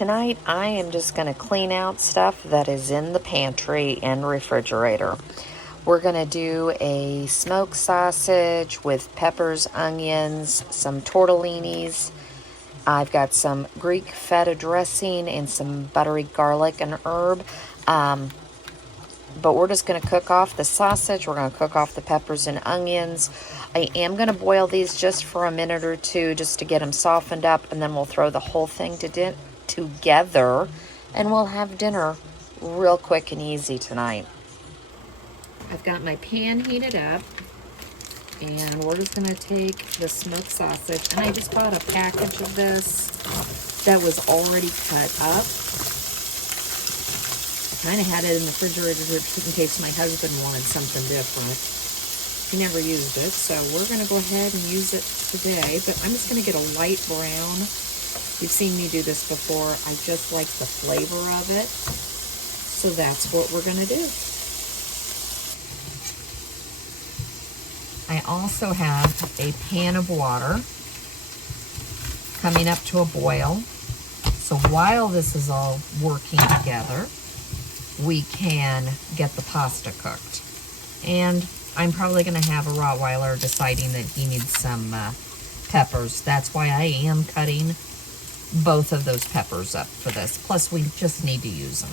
tonight I am just going to clean out stuff that is in the pantry and refrigerator. We're going to do a smoked sausage with peppers, onions, some tortellinis. I've got some Greek feta dressing and some buttery garlic and herb. But we're just going to cook off the sausage. We're going to cook off the peppers and onions. I am going to boil these just for a minute or two just to get them softened up, and then we'll throw the whole thing together, and we'll have dinner real quick and easy tonight. I've got my pan heated up, and we're just going to take the smoked sausage, and I just bought a package of this that was already cut up. Kind of had it in the refrigerator in case my husband wanted something different. He never used it, so we're going to go ahead and use it today. But I'm just going to get a light brown. You've seen me do this before. I just like the flavor of it. So that's what we're going to do. I also have a pan of water coming up to a boil. So while this is all working together, we can get the pasta cooked. And I'm probably going to have a Rottweiler deciding that he needs some peppers. That's why I am cutting both of those peppers up for this. Plus, we just need to use them.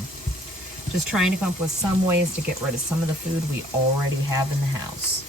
Just trying to come up with some ways to get rid of some of the food we already have in the house.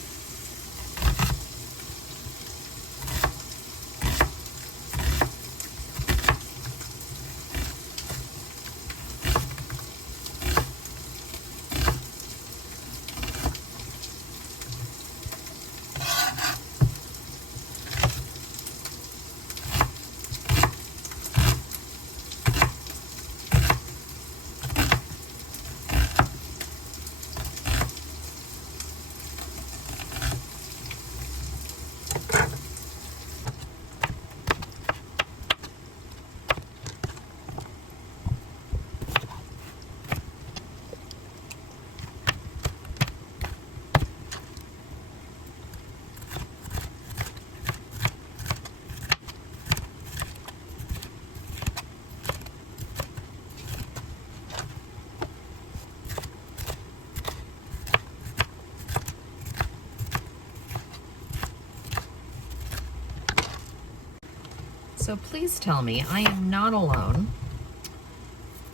So please tell me I am not alone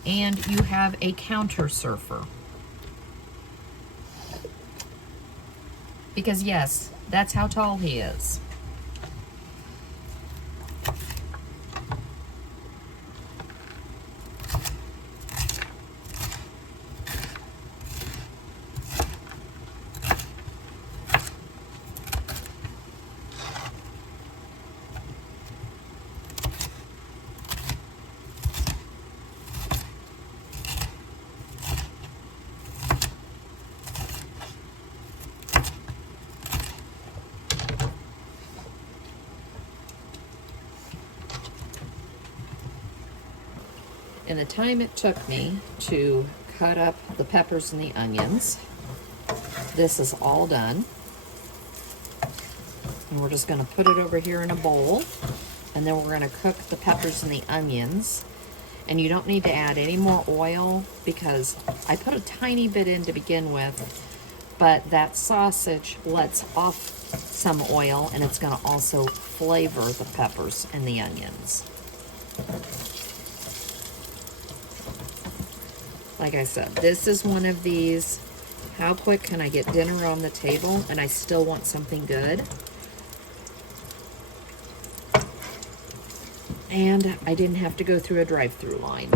and you have a counter surfer. Because yes, that's how tall he is. And the time it took me to cut up the peppers and the onions, this is all done. And we're just going to put it over here in a bowl, and then we're going to cook the peppers and the onions. And you don't need to add any more oil because I put a tiny bit in to begin with, but that sausage lets off some oil, and it's going to also flavor the peppers and the onions. Like I said, this is one of these, how quick can I get dinner on the table and I still want something good? And I didn't have to go through a drive-through line.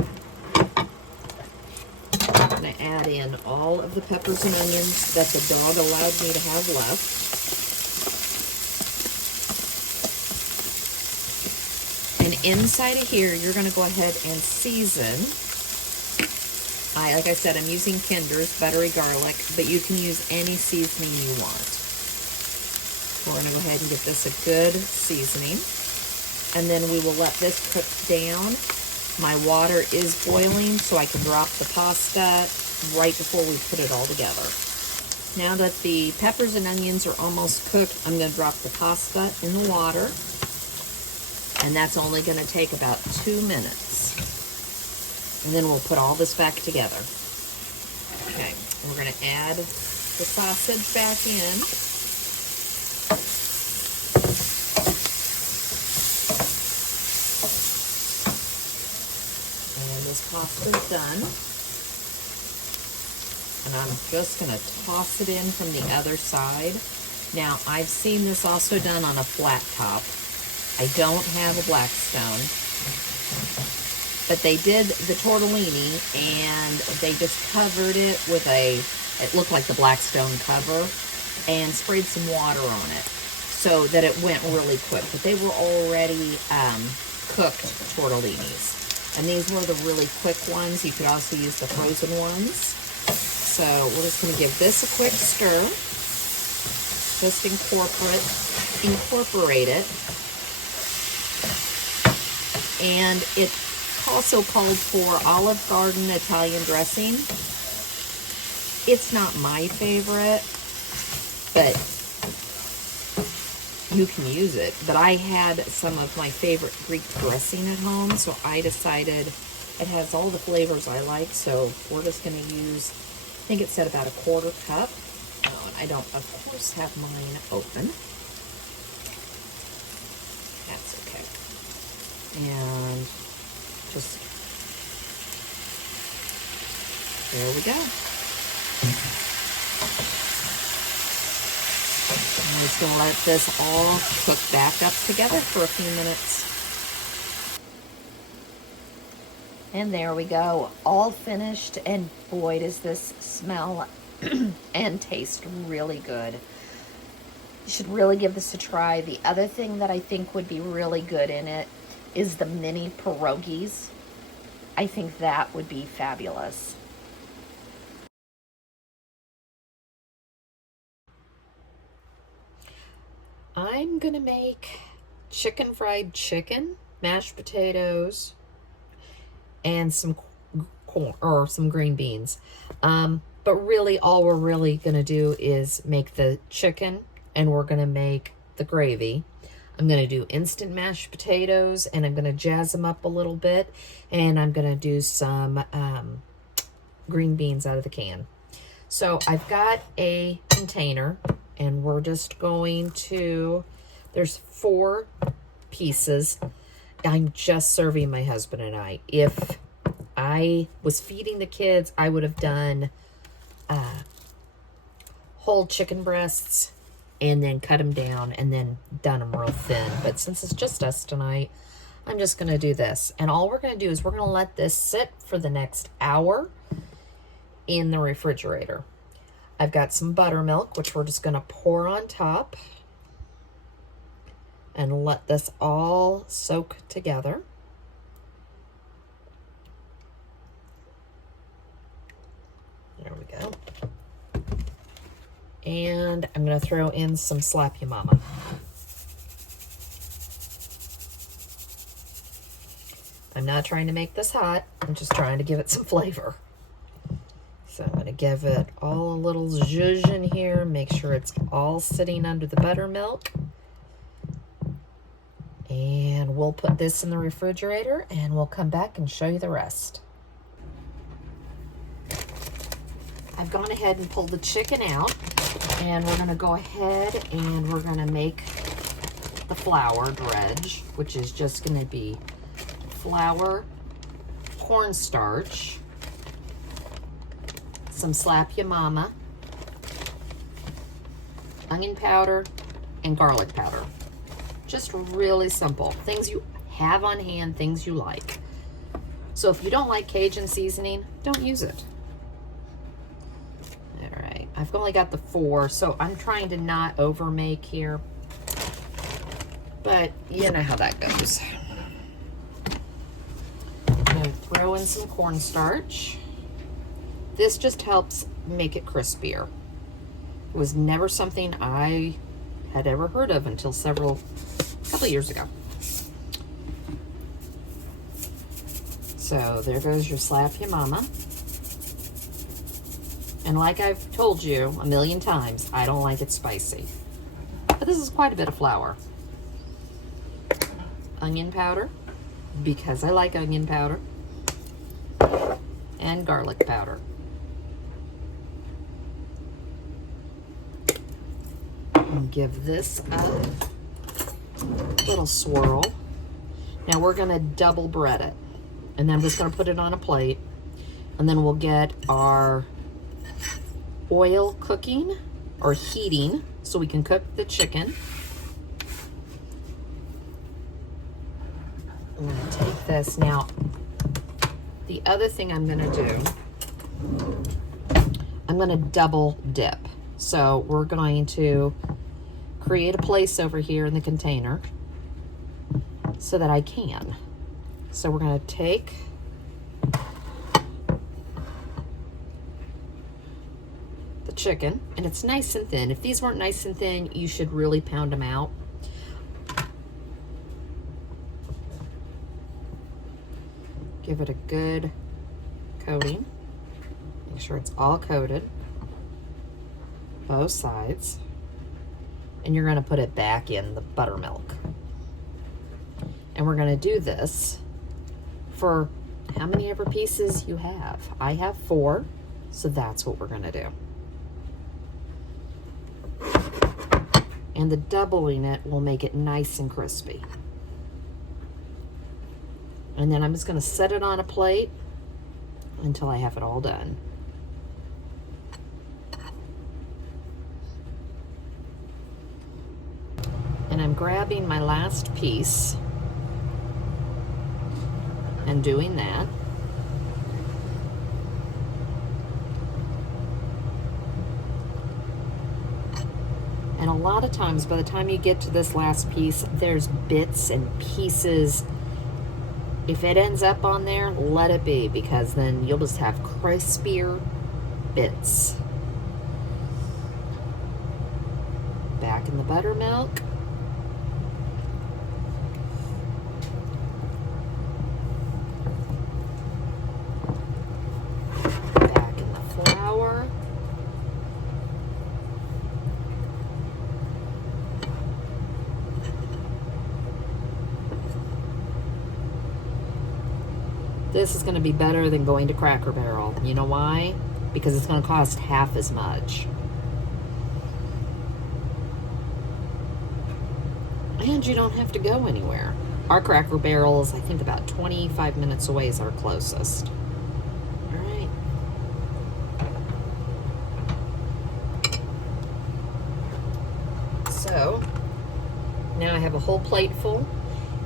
I'm going to add in all of the peppers and onions that the dog allowed me to have left. And inside of here, you're going to go ahead and season. Like I said, I'm using Kinder's buttery garlic, but you can use any seasoning you want. We're going to go ahead and get this a good seasoning. And then we will let this cook down. My water is boiling, so I can drop the pasta right before we put it all together. Now that the peppers and onions are almost cooked, I'm going to drop the pasta in the water. And that's only going to take about 2 minutes. And then we'll put all this back together. Okay, we're going to add the sausage back in. And this pasta's done. And I'm just going to toss it in from the other side. Now, I've seen this also done on a flat top. I don't have a Blackstone. But they did the tortellini, and they just covered it with it looked like the Blackstone cover, and sprayed some water on it so that it went really quick. But they were already cooked tortellinis. And these were the really quick ones. You could also use the frozen ones. So we're just going to give this a quick stir. Just incorporate it. And it also called for Olive Garden Italian dressing. It's not my favorite, but you can use it. But I had some of my favorite Greek dressing at home, so I decided it has all the flavors I like, so we're just going to use, I think it said about a 1/4 cup. Oh, and I don't, of course, have mine open. That's okay. And just, there we go. I'm just going to let this all cook back up together for a few minutes. And there we go, all finished, and boy, does this smell and taste really good. You should really give this a try. The other thing that I think would be really good in it is the mini pierogies. I think that would be fabulous. I'm gonna make fried chicken, mashed potatoes, and some corn or some green beans. But really all we're really gonna do is make the chicken, and we're gonna make the gravy. I'm gonna do instant mashed potatoes, and I'm gonna jazz them up a little bit, and I'm gonna do some green beans out of the can. So I've got a container, and we're just going to, there's 4 pieces. I'm just serving my husband and I. If I was feeding the kids, I would have done whole chicken breasts and then cut them down and then done them real thin. But since it's just us tonight, I'm just going to do this. And all we're going to do is we're going to let this sit for the next hour in the refrigerator. I've got some buttermilk, which we're just going to pour on top and let this all soak together. There we go. And I'm going to throw in some Slap Ya Mama. I'm not trying to make this hot. I'm just trying to give it some flavor. So I'm going to give it all a little zhuzh in here. Make sure it's all sitting under the buttermilk. And we'll put this in the refrigerator, and we'll come back and show you the rest. I've gone ahead and pulled the chicken out, and we're going to go ahead and we're going to make the flour dredge, which is just going to be flour, cornstarch, some Slap Ya Mama, onion powder, and garlic powder. Just really simple. Things you have on hand, things you like. So if you don't like Cajun seasoning, don't use it. All right, I've only got the 4, so I'm trying to not over make here. But you know how that goes. I'm gonna throw in some cornstarch. This just helps make it crispier. It was never something I had ever heard of until a couple years ago. So there goes your Slap Ya Mama. And like I've told you a million times, I don't like it spicy. But this is quite a bit of flour. Onion powder, because I like onion powder. and garlic powder. And give this a little swirl. Now we're gonna double bread it. And then I'm just gonna put it on a plate. And then we'll get our oil cooking or heating so we can cook the chicken. I'm gonna take this. Now, the other thing I'm gonna do, I'm gonna double dip. So we're going to create a place over here in the container so that I can. So we're gonna take the chicken, and it's nice and thin. If these weren't nice and thin, you should really pound them out. Give it a good coating. Make sure it's all coated, both sides. And you're gonna put it back in the buttermilk. And we're gonna do this for how many ever pieces you have. I have 4, so that's what we're gonna do. And the doubling it will make it nice and crispy. And then I'm just gonna set it on a plate until I have it all done. And I'm grabbing my last piece and doing that. And a lot of times, by the time you get to this last piece, there's bits and pieces. If it ends up on there, let it be, because then you'll just have crispier bits. Back in the buttermilk. Back in the flour. This is going to be better than going to Cracker Barrel. You know why? Because it's going to cost half as much. And you don't have to go anywhere. Our Cracker Barrel is, I think, about 25 minutes away is our closest. All right. So, now I have a whole plate full,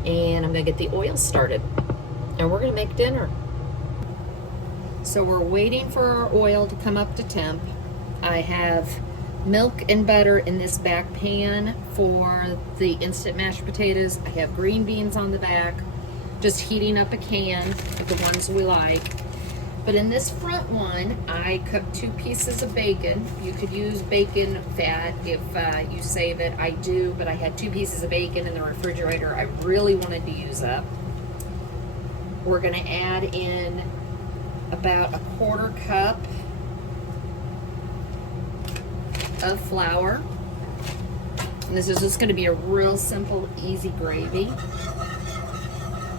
and I'm going to get the oil started. And we're gonna make dinner. So we're waiting for our oil to come up to temp. I have milk and butter in this back pan for the instant mashed potatoes. I have green beans on the back, just heating up a can of the ones we like. But in this front one, I cooked 2 pieces of bacon. You could use bacon fat if you save it. I do, but I had 2 pieces of bacon in the refrigerator I really wanted to use up. We're going to add in about a 1/4 cup of flour. And this is just going to be a real simple, easy gravy. Go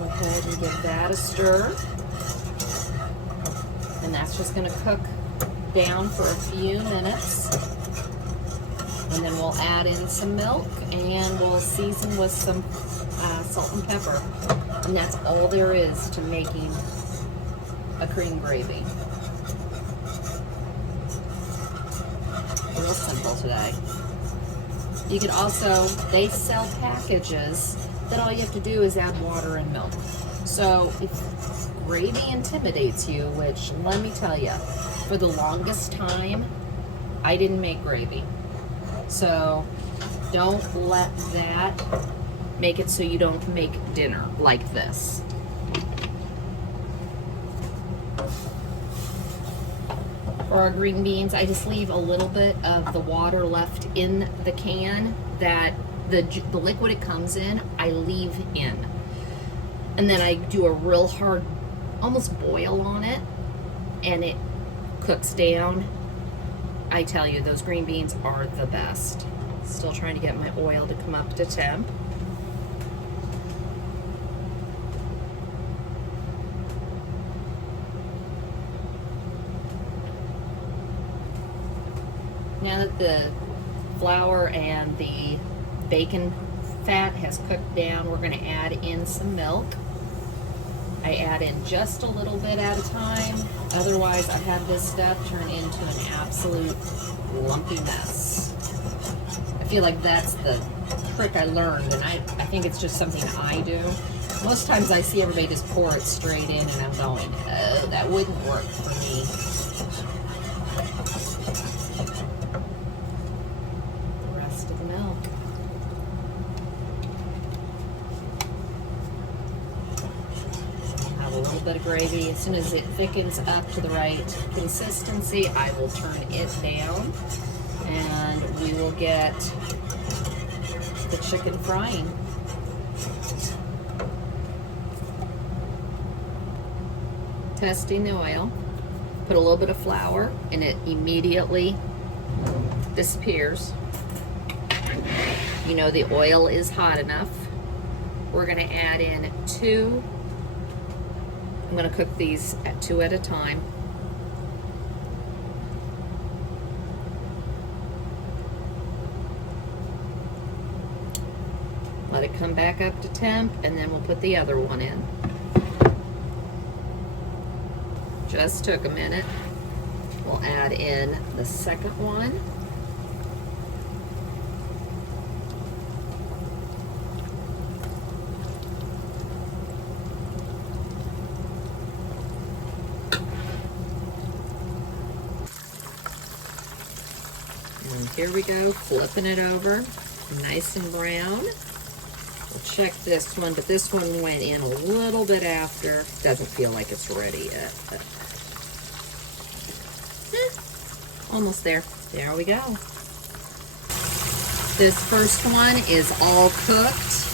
ahead and give that a stir. And that's just going to cook down for a few minutes. And then we'll add in some milk, and we'll season with some salt and pepper. And that's all there is to making a cream gravy. Real simple today. You can also, they sell packages that all you have to do is add water and milk. So if gravy intimidates you, which let me tell you, for the longest time, I didn't make gravy. So don't let that make it so you don't make dinner like this. For our green beans, I just leave a little bit of the water left in the can, that the liquid it comes in, I leave in. And then I do a real hard, almost boil on it, and it cooks down. I tell you, those green beans are the best. Still trying to get my oil to come up to temp. Now that the flour and the bacon fat has cooked down, we're going to add in some milk. I add in just a little bit at a time. Otherwise, I have this stuff turn into an absolute lumpy mess. I feel like that's the trick I learned, and I think it's just something I do. Most times I see everybody just pour it straight in, and I'm going, oh, that wouldn't work for me. The rest of the milk. Have a little bit of gravy. As soon as it thickens up to the right consistency, I will turn it down, and we will get the chicken frying. Testing the oil. Put a little bit of flour and it immediately disappears. You know the oil is hot enough. We're going to add in two. I'm going to cook these at 2 at a time. Let it come back up to temp, and then we'll put the other one in. Just took a minute. We'll add in the second one. And here we go, flipping it over, nice and brown. We'll check this one, but this one went in a little bit after. Doesn't feel like it's ready yet, but almost there. There we go. This first one is all cooked.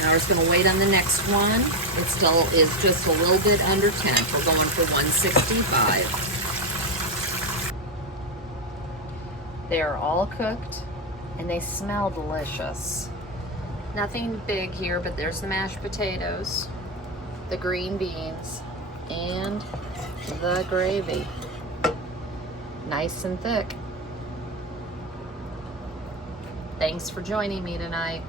Now we're just going to wait on the next one. It still is just a little bit under 10. We're going for 165. They are all cooked and they smell delicious. Nothing big here, but there's the mashed potatoes, the green beans, and the gravy. Nice and thick. Thanks for joining me tonight.